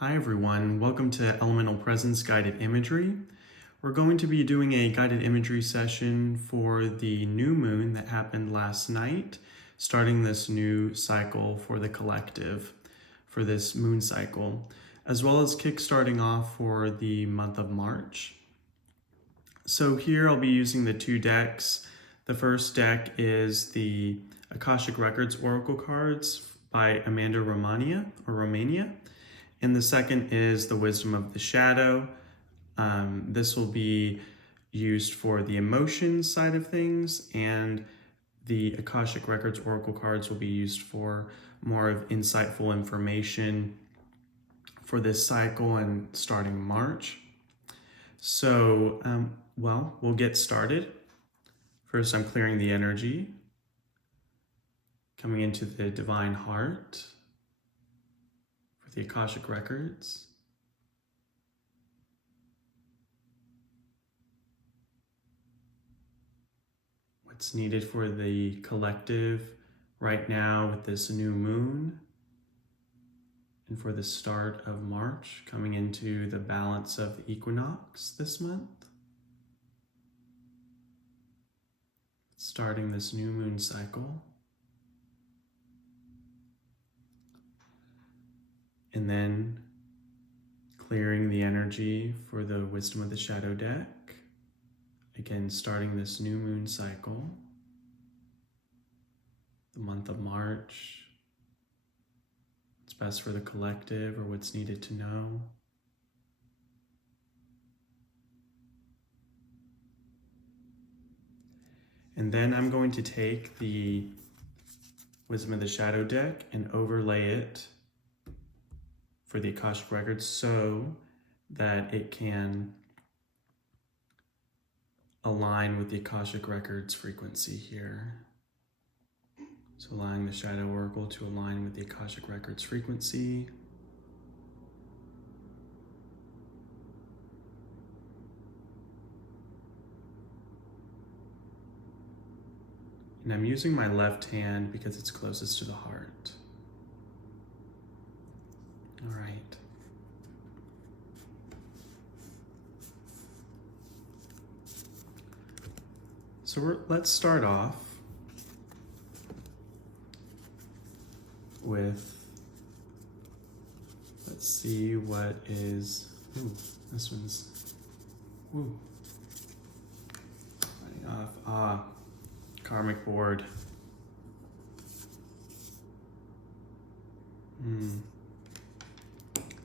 Hi everyone, welcome to Elemental Presence Guided Imagery. We're going to be doing a guided imagery session for the new moon that happened last night, starting this new cycle for the collective for this moon cycle, as well as kickstarting off for the month of March. So here I'll be using the two decks. The first deck is the Akashic Records Oracle cards by Amanda Romania. And the second is the Wisdom of the Shadow. This will be used for the emotion side of things, and the Akashic Records Oracle cards will be used for more of insightful information for this cycle and starting March. So, we'll get started. First, I'm clearing the energy, coming into the Divine Heart, the Akashic Records. What's needed for the collective right now with this new moon, and for the start of March, coming into the balance of the equinox this month. Starting this new moon cycle. And then clearing the energy for the Wisdom of the Shadow deck. Again, starting this new moon cycle, the month of March. What's best for the collective or what's needed to know. And then I'm going to take the Wisdom of the Shadow deck and overlay it for the Akashic Records so that it can align with the Akashic Records frequency here. So allowing the Shadow Oracle to align with the Akashic Records frequency. And I'm using my left hand because it's closest to the heart. All right. So let's start off with, let's see what is, this one's, lighting off, karmic board.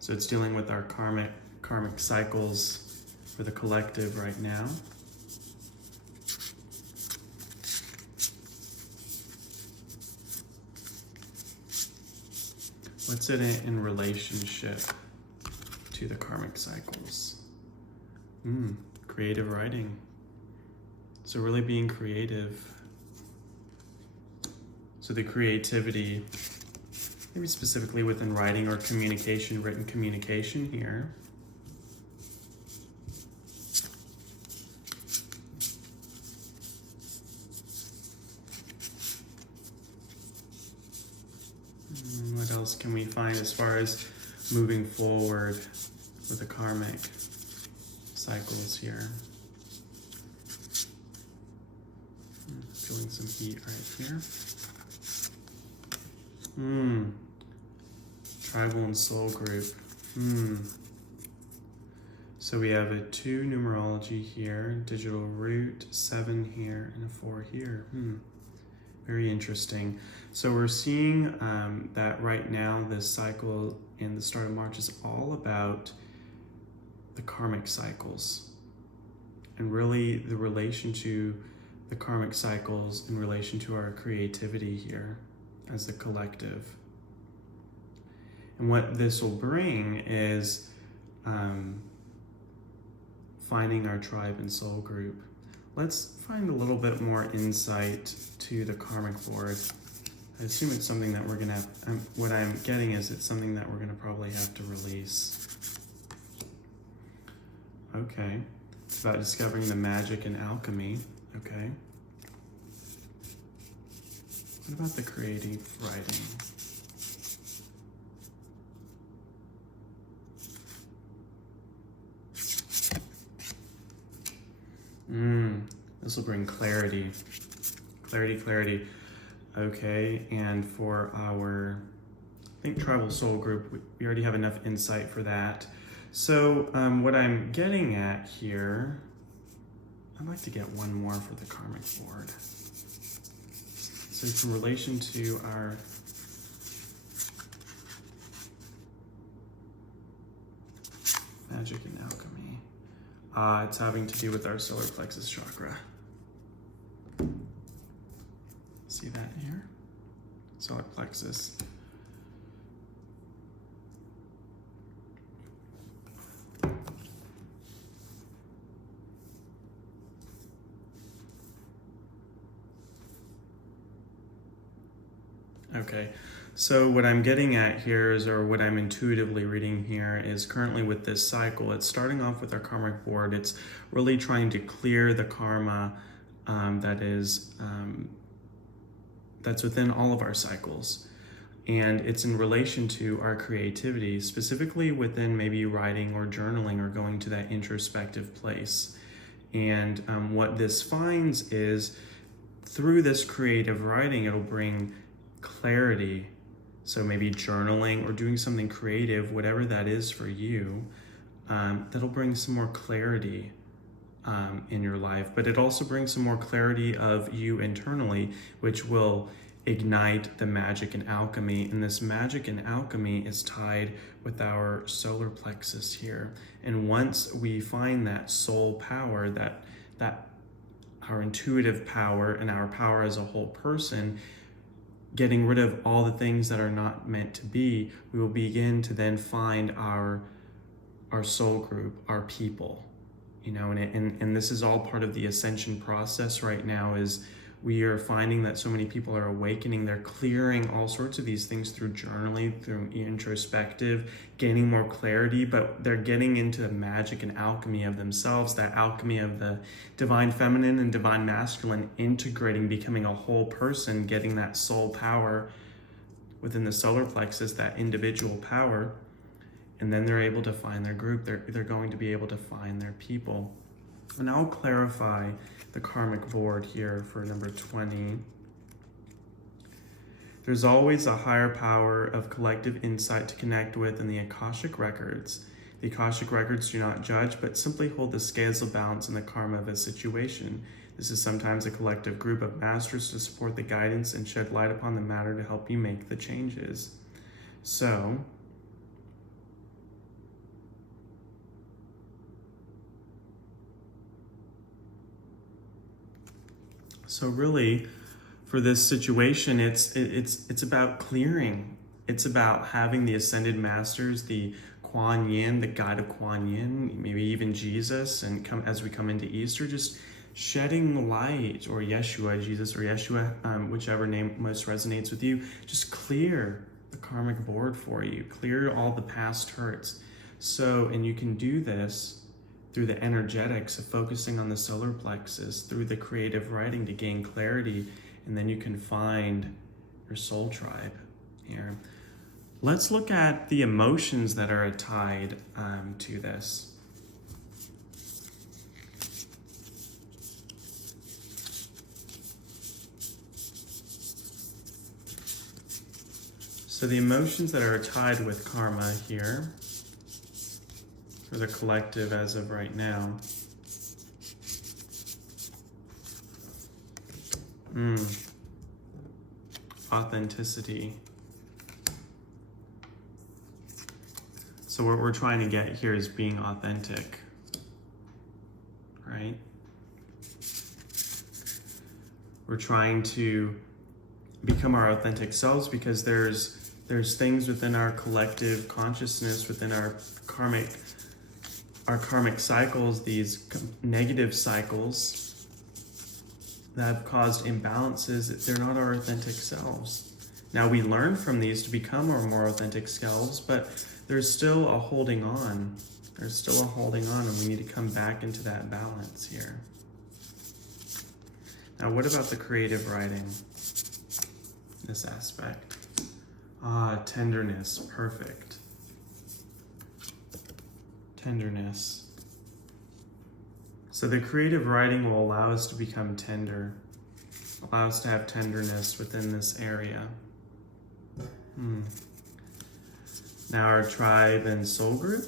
So it's dealing with our karmic cycles for the collective right now. What's it in relationship to the karmic cycles? Creative writing. So really being creative. So the creativity, maybe specifically within writing or communication, written communication here. What else can we find as far as moving forward with the karmic cycles here? Feeling some heat right here. Tribal and soul group. So we have a 2 numerology here, digital root, 7 here, and a 4 here. Very interesting. So we're seeing that right now this cycle in the start of March is all about the karmic cycles, and really the relation to the karmic cycles in relation to our creativity here as a collective. And what this will bring is finding our tribe and soul group. Let's find a little bit more insight to the karmic board. I assume it's something that we're gonna have, what I'm getting is it's something that we're gonna probably have to release. Okay, it's about discovering the magic and alchemy, okay. What about the creative writing? This will bring clarity. Clarity. Okay, and for our, I think, tribal soul group, we already have enough insight for that. So what I'm getting at here, I'd like to get one more for the karmic board. So in relation to our magic and alchemy, it's having to do with our solar plexus chakra. See that here? Solar plexus. Okay, so what I'm getting at here is, or what I'm intuitively reading here is, currently with this cycle, it's starting off with our karmic board. It's really trying to clear the karma that's within all of our cycles. And it's in relation to our creativity, specifically within maybe writing or journaling or going to that introspective place. And what this finds is, through this creative writing, it'll bring clarity. So maybe journaling or doing something creative, whatever that is for you, that'll bring some more clarity in your life. But it also brings some more clarity of you internally, which will ignite the magic and alchemy. And this magic and alchemy is tied with our solar plexus here. And once we find that soul power, that our intuitive power and our power as a whole person, getting rid of all the things that are not meant to be, we will begin to then find our soul group, our people, you know, and this is all part of the ascension process right now. Is we are finding that so many people are awakening. They're clearing all sorts of these things through journaling, through introspective, gaining more clarity, but they're getting into the magic and alchemy of themselves, that alchemy of the divine feminine and divine masculine, integrating, becoming a whole person, getting that soul power within the solar plexus, that individual power. And then they're able to find their group. They're going to be able to find their people. And I'll clarify the karmic board here for number 20. There's always a higher power of collective insight to connect with in the Akashic records. The Akashic records do not judge, but simply hold the scales of balance in the karma of a situation. This is sometimes a collective group of masters to support the guidance and shed light upon the matter to help you make the changes. So really, for this situation, it's about clearing. It's about having the ascended masters, the Kuan Yin, the guide of Kuan Yin, maybe even Jesus, and as we come into Easter, just shedding light, or Yeshua, Jesus or Yeshua, whichever name most resonates with you. Just clear the karmic board for you. Clear all the past hurts. So, and you can do this through the energetics of focusing on the solar plexus, through the creative writing to gain clarity, and then you can find your soul tribe here. Let's look at the emotions that are tied to this. So the emotions that are tied with karma here, for the collective as of right now. Authenticity. So what we're trying to get here is being authentic, right? We're trying to become our authentic selves because there's things within our collective consciousness, within our karmic cycles, these negative cycles that have caused imbalances. They're not our authentic selves. Now we learn from these to become our more authentic selves, but there's still a holding on. There's still a holding on, and we need to come back into that balance here. Now, what about the creative writing? This aspect. Tenderness, perfect. Tenderness. So the creative writing will allow us to become tender, allow us to have tenderness within this area. Now our tribe and soul group.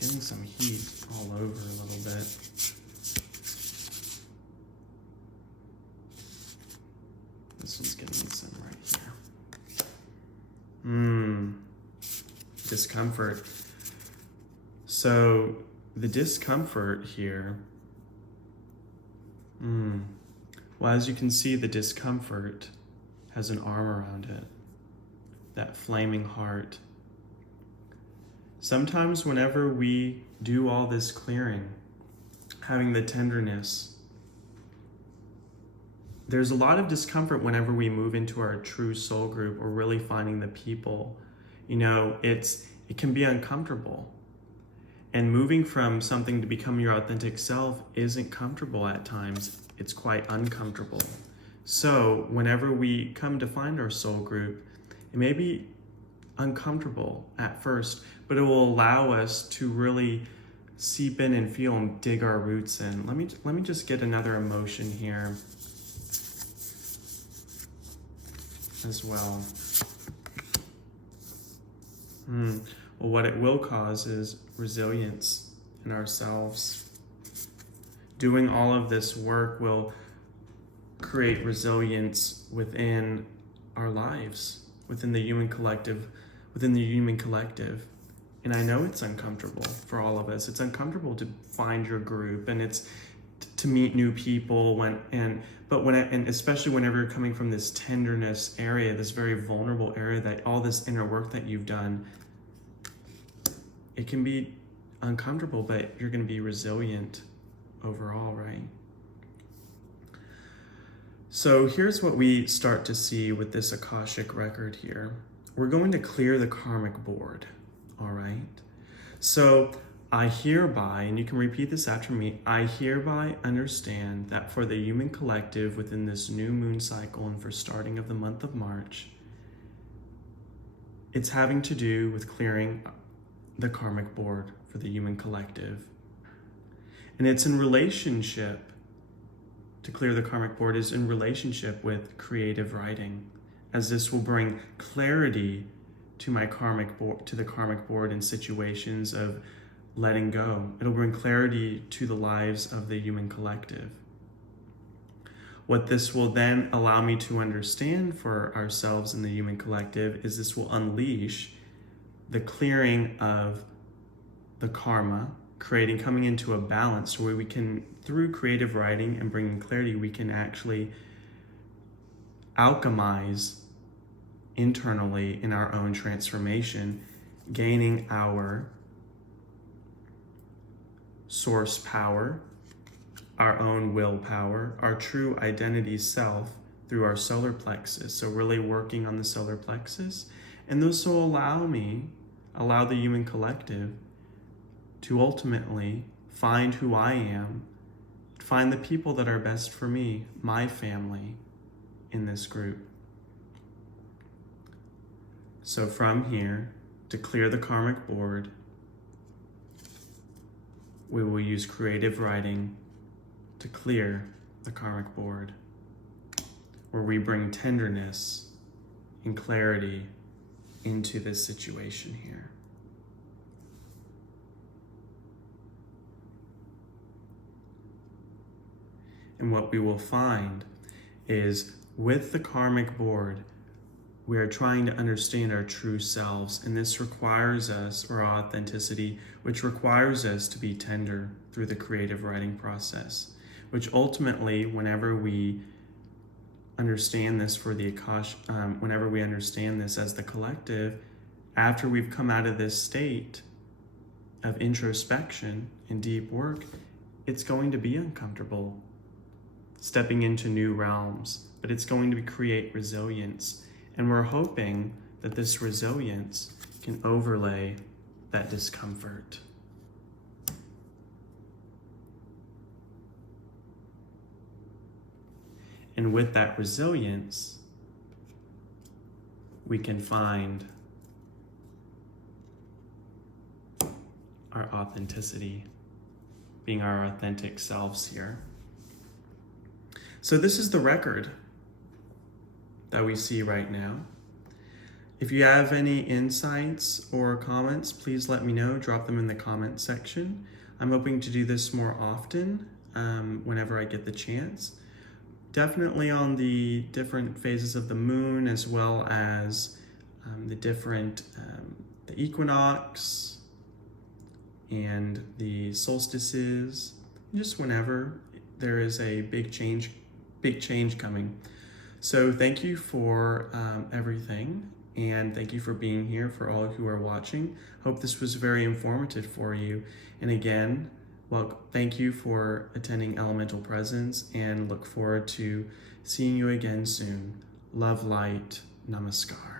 Getting some heat all over a little bit. This one's getting some right here. Discomfort. So the discomfort here, well, as you can see, the discomfort has an arm around it, that flaming heart. Sometimes whenever we do all this clearing, having the tenderness, there's a lot of discomfort whenever we move into our true soul group or really finding the people. You know, it can be uncomfortable. And moving from something to become your authentic self isn't comfortable at times. It's quite uncomfortable. So whenever we come to find our soul group, it may be uncomfortable at first, but it will allow us to really seep in and feel and dig our roots in. Let me just get another emotion here as well. Well, what it will cause is resilience in ourselves. Doing all of this work will create resilience within our lives, within the human collective. And I know it's uncomfortable for all of us. It's uncomfortable to find your group, and it's to meet new people and especially whenever you're coming from this tenderness area, this very vulnerable area, that all this inner work that you've done, it can be uncomfortable, but you're going to be resilient overall, right? So here's what we start to see with this Akashic record here. We're going to clear the karmic board, all right? So I hereby, and you can repeat this after me, I hereby understand that for the human collective within this new moon cycle and for starting of the month of March, it's having to do with clearing the karmic board for the human collective. And it's in relationship, to clear the karmic board is in relationship with creative writing, as this will bring clarity to my karmic board, to the karmic board in situations of letting go. It'll bring clarity to the lives of the human collective. What this will then allow me to understand for ourselves in the human collective is this will unleash the clearing of the karma, coming into a balance where we can, through creative writing and bringing clarity, we can actually alchemize internally in our own transformation, gaining our source power, our own willpower, our true identity self through our solar plexus. So really working on the solar plexus. And this will allow the human collective to ultimately find who I am, find the people that are best for me, my family in this group. So from here, to clear the karmic board, we will use creative writing to clear the karmic board, where we bring tenderness and clarity into this situation here. And what we will find is with the karmic board, we are trying to understand our true selves, and this requires us, or authenticity, which requires us to be tender through the creative writing process, which ultimately, whenever we understand this for the whenever we understand this as the collective, after we've come out of this state of introspection and deep work, it's going to be uncomfortable stepping into new realms, but it's going to create resilience. And we're hoping that this resilience can overlay that discomfort. And with that resilience, we can find our authenticity, being our authentic selves here. So this is the record that we see right now. If you have any insights or comments, please let me know. Drop them in the comment section. I'm hoping to do this more often whenever I get the chance. Definitely on the different phases of the moon, as well as the different, the equinox and the solstices, just whenever there is a big change coming. So thank you for everything, and thank you for being here, for all who are watching. Hope this was very informative for you. And again, well, thank you for attending Elemental Presence, and look forward to seeing you again soon. Love, light, namaskar.